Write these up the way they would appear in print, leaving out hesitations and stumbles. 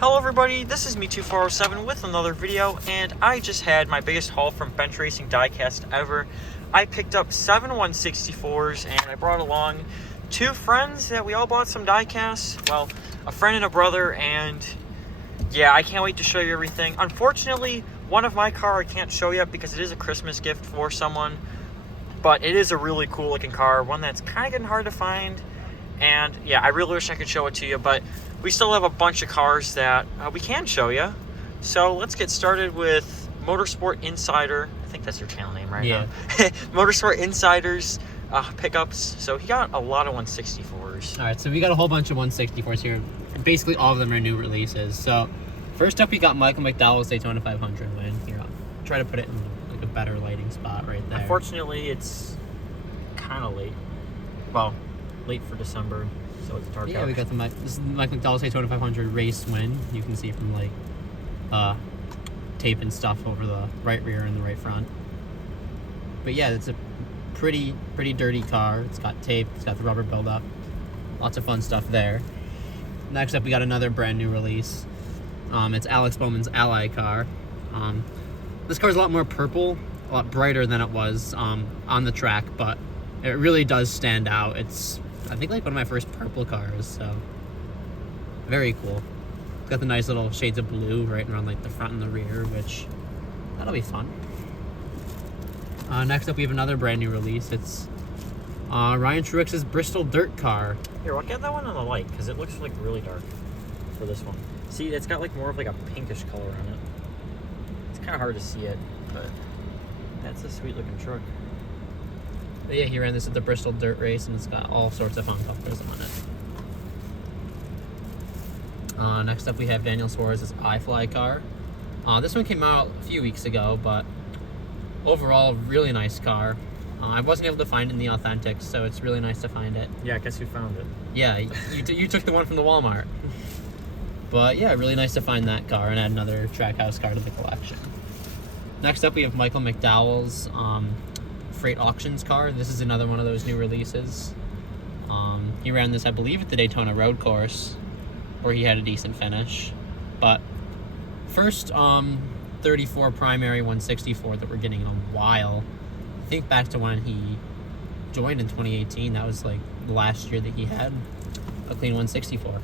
Hello everybody, this is me2407 with another video, and I just had my biggest haul from Bench Racing Diecast ever. I picked up 7 164s, and I brought along 2 friends that we all bought some diecasts. Well, a friend and a brother, and yeah, I can't wait to show you everything. Unfortunately, one of my car I can't show yet because it is a Christmas gift for someone, but it is a really cool looking car, one that's kind of getting hard to find. And yeah, I really wish I could show it to you, but we still have a bunch of cars that we can show you. So let's get started with Motorsport Insider. I think that's your channel name, right? Yeah. Motorsport Insiders pickups. So he got a lot of 164s. All right, so we got a whole bunch of 164s here. Basically, all of them are new releases. So first up, we got Michael McDowell's Daytona 500 win. Here, I'll try to put it in like a better lighting spot right there. Unfortunately, it's kind of late. Well, late for December, so it's dark out. Yeah, we got this is Michael McDowell's Daytona 500 race win. You can see from like tape and stuff over the right rear and the right front. But yeah, it's a pretty dirty car. It's got tape, it's got the rubber buildup. Lots of fun stuff there. Next up, we got another brand new release. It's Alex Bowman's Ally car. This car's a lot more purple, a lot brighter than it was on the track, but it really does stand out. It's, I think, like one of my first purple cars, so very cool. It's got the nice little shades of blue right around like the front and the rear, which that'll be fun. Next up, we have another brand new release. It's Ryan Truex's Bristol dirt car. Here, I'll get that one on the light because it looks like really dark for this one. See, it's got like more of like a pinkish color on it. It's kind of hard to see it, but that's a sweet looking truck. But yeah, he ran this at the Bristol Dirt Race, and it's got all sorts of fun colors on it. Next up, we have Daniel Suarez's iFly car. This one came out a few weeks ago, but overall, really nice car. I wasn't able to find it in the Authentics, so it's really nice to find it. Yeah, guess who found it? Yeah, you took the one from the Walmart. But yeah, really nice to find that car and add another Trackhouse car to the collection. Next up, we have Michael McDowell's Freight Auctions car. This is another one of those new releases. He ran this, I believe, at the Daytona Road Course, where he had a decent finish. But first 34 primary 164 that we're getting in a while. I think back to when he joined in 2018. That was like the last year that he had a clean 164.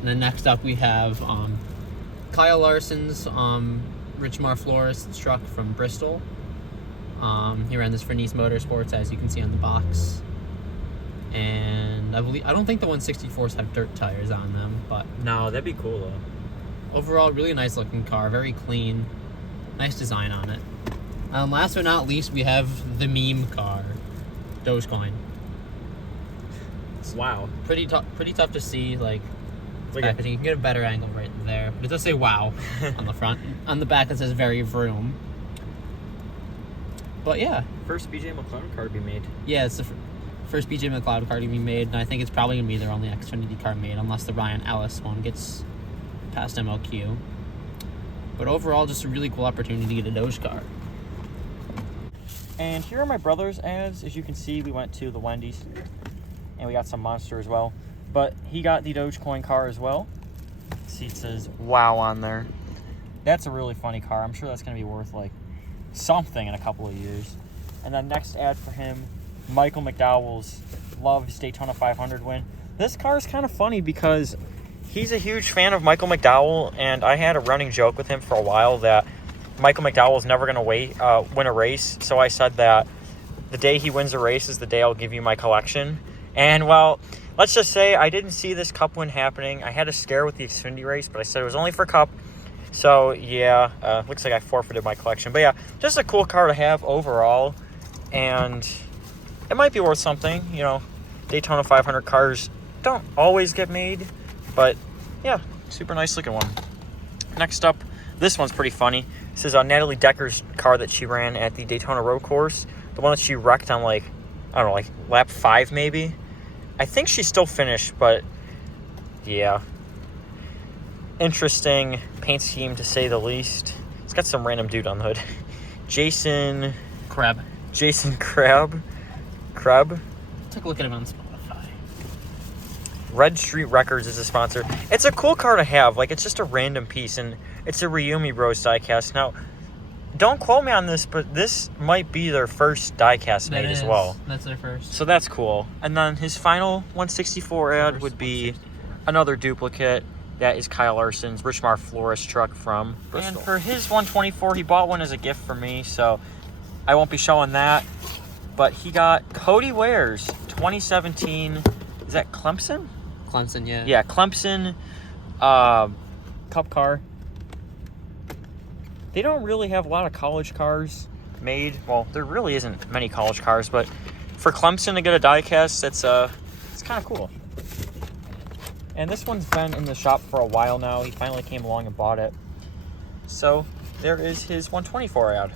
And then next up, we have Kyle Larson's Richmar Florist's truck from Bristol. He ran this for Nice Motorsports, as you can see on the box. And I don't think the 164s have dirt tires on them, but No, that'd be cool though. overall, really nice looking car, very clean, nice design on it. Last but not least, we have the meme car, Dogecoin. Wow. Pretty tough to see, like Look at packaging. You can get a better angle right there, but it does say "wow" on the front. On the back, it says "very vroom." But yeah, first BJ McLaren car to be made. yeah, it's the first BJ McLeod car to be made, and I think it's probably gonna be their only Xfinity car made, unless the Ryan Ellis one gets past MLQ. But overall, just a really cool opportunity to get a Doge car. And here are my brother's ads. As you can see, we went to the Wendy's and we got some Monster as well. But he got the Dogecoin car as well. See, it says wow on there. That's a really funny car. I'm sure that's going to be worth like something in a couple of years. And then next ad for him, Michael McDowell's Love's Daytona 500 win. This car is kind of funny because he's a huge fan of Michael McDowell, and I had a running joke with him for a while that Michael McDowell is never going to win a race. So I said that the day he wins a race is the day I'll give you my collection. And well, let's just say I didn't see this Cup win happening. I had a scare with the Xfinity race, but I said it was only for Cup. So yeah, looks like I forfeited my collection. But yeah, just a cool car to have overall. And it might be worth something. You know, Daytona 500 cars don't always get made. But yeah, super nice looking one. Next up, this one's pretty funny. This is Natalie Decker's car that she ran at the Daytona Road Course. The one that she wrecked on like, I don't know, like lap 5 maybe. I think she's still finished, but yeah. Interesting paint scheme to say the least. It's got some random dude on the hood. Jason Crab. Take a look at him on Spotify. Red Street Records is a sponsor. It's a cool car to have. Like, it's just a random piece, and it's a Ryumi Bros diecast. Now, don't quote me on this, but this might be their first diecast made as well. That's their first. So that's cool. And then his final 164 ad would be another duplicate. That is Kyle Larson's Richmar Florist truck from Bristol. And for his 124, he bought one as a gift for me, so I won't be showing that. But he got Cody Ware's 2017, is that Clemson? Clemson, yeah. Yeah, Clemson Cup car. They don't really have a lot of college cars made. Well, there really isn't many college cars, but for Clemson to get a diecast, it's kind of cool. And this one's been in the shop for a while now. He finally came along and bought it. So there is his 124 ad.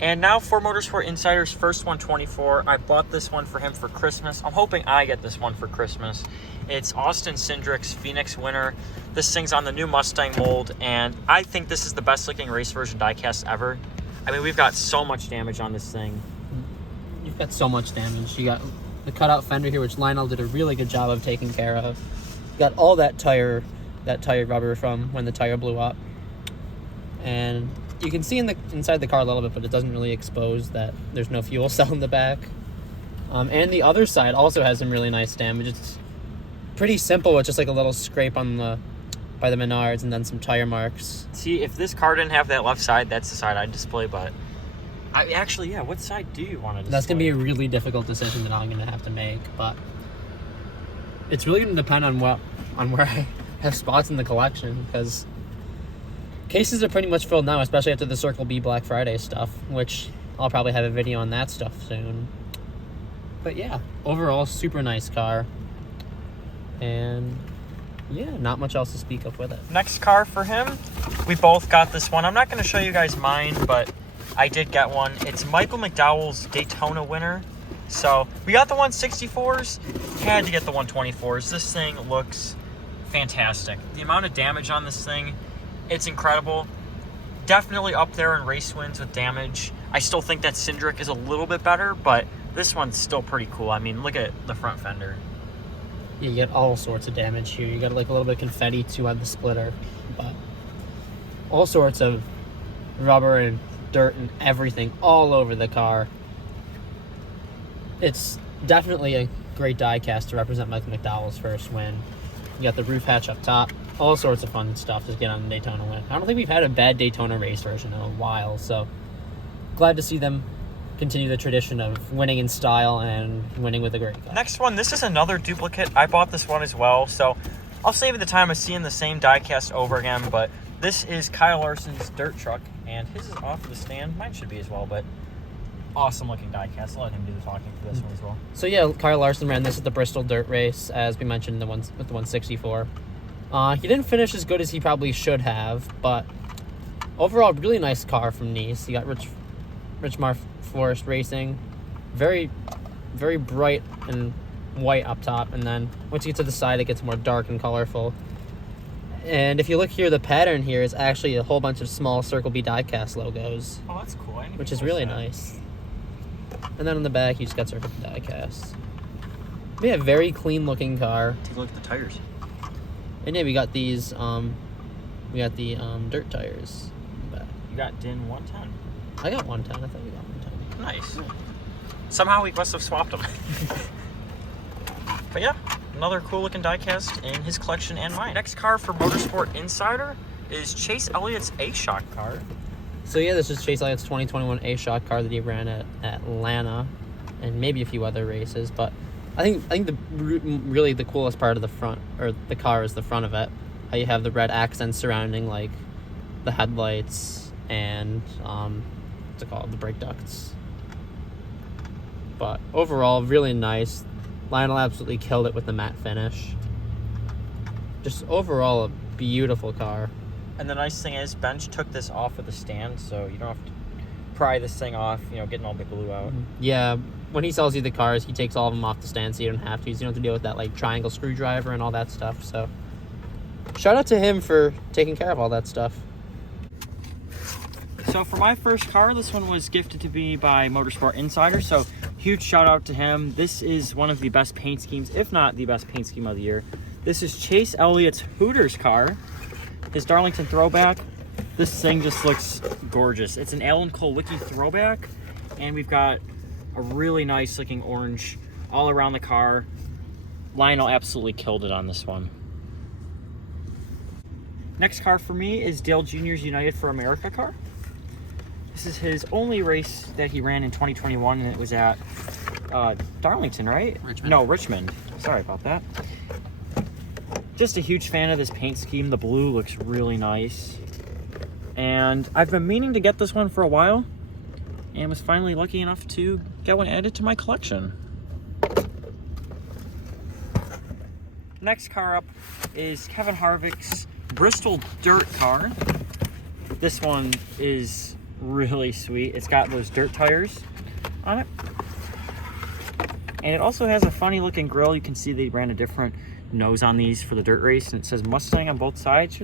And now for Motorsport Insiders' first 124. I bought this one for him for Christmas. I'm hoping I get this one for Christmas. It's Austin Cindric's Phoenix Winter. This thing's on the new Mustang mold, and I think this is the best looking race version diecast ever. I mean, we've got so much damage on this thing. You've got so much damage. You got the cutout fender here, which Lionel did a really good job of taking care of. Got all that tire rubber from when the tire blew up. And you can see inside the car a little bit, but it doesn't really expose that there's no fuel cell in the back. And the other side also has some really nice damage. It's pretty simple. It's just like a little scrape on by the Menards and then some tire marks. See, if this car didn't have that left side, that's the side I'd display, but what side do you want to display? That's going to be a really difficult decision that I'm going to have to make, but it's really going to depend on where I have spots in the collection, because cases are pretty much filled now, especially after the Circle B Black Friday stuff, which I'll probably have a video on that stuff soon. But yeah, overall, super nice car. And yeah, not much else to speak of with it. Next car for him, we both got this one. I'm not going to show you guys mine, but I did get one. It's Michael McDowell's Daytona winner. So we got the 164s, had to get the 124s. This thing looks fantastic. The amount of damage on this thing, it's incredible. Definitely up there in race wins with damage. I still think that Cindric is a little bit better, but this one's still pretty cool. I mean, look at the front fender. You get all sorts of damage here. You got like a little bit of confetti too on the splitter, but all sorts of rubber and dirt and everything all over the car. It's definitely a great diecast to represent Michael McDowell's first win. You got the roof hatch up top. All sorts of fun stuff to get on the Daytona win. I don't think we've had a bad Daytona race version in a while, so glad to see them continue the tradition of winning in style and winning with a great car. Next one, this is another duplicate. I bought this one as well, so I'll save the time of seeing the same diecast over again, but this is Kyle Larson's dirt truck, and his is off of the stand. Mine should be as well, but awesome looking diecast. I'll let him do the talking for this one as well. So yeah, Kyle Larson ran this at the Bristol Dirt Race, as we mentioned, with the 164. He didn't finish as good as he probably should have, but overall, really nice car from Nice. You got Richmar Florist Racing. Very, very bright and white up top, and then once you get to the side, it gets more dark and colorful. And if you look here, the pattern here is actually a whole bunch of small Circle B diecast logos. Oh, that's cool. Which is really nice. And then on the back, you just got Circle B diecast. We have a very clean looking car. Take a look at the tires. And yeah, we got these, dirt tires. You got DIN 110. I got 110. I thought you got 110. Nice. Somehow we must have swapped them. But yeah, another cool looking diecast in his collection and mine. Next car for Motorsport Insider is Chase Elliott's A-Shock car. So yeah, this is Chase Elliott's 2021 A-Shock car that he ran at Atlanta and maybe a few other races, but I think really the coolest part of the front, or the car, is the front of it. How you have the red accents surrounding like the headlights and what's it called, the brake ducts. But overall, really nice. Lionel absolutely killed it with the matte finish. Just overall a beautiful car. And the nice thing is, Bench took this off of the stand, so you don't have to pry this thing off, getting all the glue out. Yeah, when he sells you the cars, he takes all of them off the stand, so you don't have to. You don't have to deal with that like triangle screwdriver and all that stuff. So shout out to him for taking care of all that stuff. So for my first car, this one was gifted to me by Motorsport Insiders. So huge shout out to him. This is one of the best paint schemes, if not the best paint scheme of the year. This is Chase Elliott's Hooters car, his Darlington throwback. This thing just looks gorgeous. It's an Alan Kulwicki throwback, and we've got a really nice looking orange all around the car. Lionel absolutely killed it on this one. Next car for me is Dale Jr.'s United for America car. This is his only race that he ran in 2021, and it was at Darlington, right? Richmond. No, Richmond. Sorry about that. Just a huge fan of this paint scheme. The blue looks really nice. And I've been meaning to get this one for a while, and was finally lucky enough to get one added to my collection. Next car up is Kevin Harvick's Bristol dirt car. This one is really sweet. It's got those dirt tires on it. And it also has a funny looking grill. You can see they ran a different nose on these for the dirt race, and it says Mustang on both sides.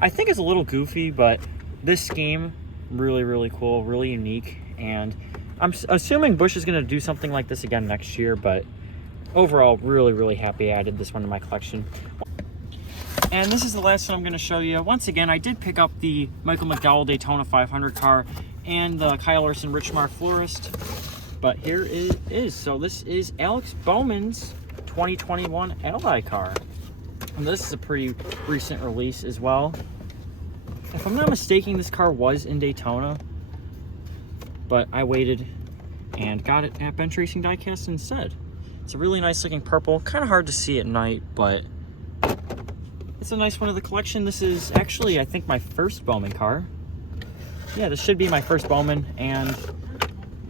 I think it's a little goofy, but this scheme, really, really cool, really unique. And I'm assuming Busch is going to do something like this again next year, but overall, really, really happy I added this one to my collection. And this is the last one I'm going to show you. Once again, I did pick up the Michael McDowell Daytona 500 car and the Kyle Larson Richmar Florist, but here it is. So this is Alex Bowman's 2021 Ally car. And this is a pretty recent release as well. If I'm not mistaken, this car was in Daytona, but I waited and got it at Bench Racing Diecast instead. It's a really nice looking purple, kind of hard to see at night, but it's a nice one of the collection. This is actually, I think, my first Bowman car. Yeah, this should be my first Bowman, and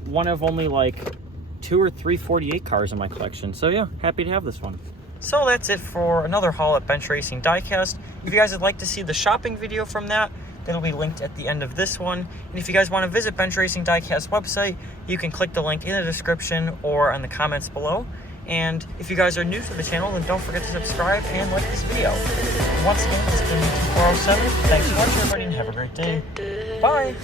one of only like 2 or 3 48 cars in my collection. So yeah, happy to have this one. So that's it for another haul at Bench Racing Diecast. If you guys would like to see the shopping video from that, it'll be linked at the end of this one. And if you guys want to visit Bench Racing Diecast website, you can click the link in the description or in the comments below. And if you guys are new to the channel, then don't forget to subscribe and like this video. Once again, this has been 407. Thanks for watching, everybody, and have a great day. Bye!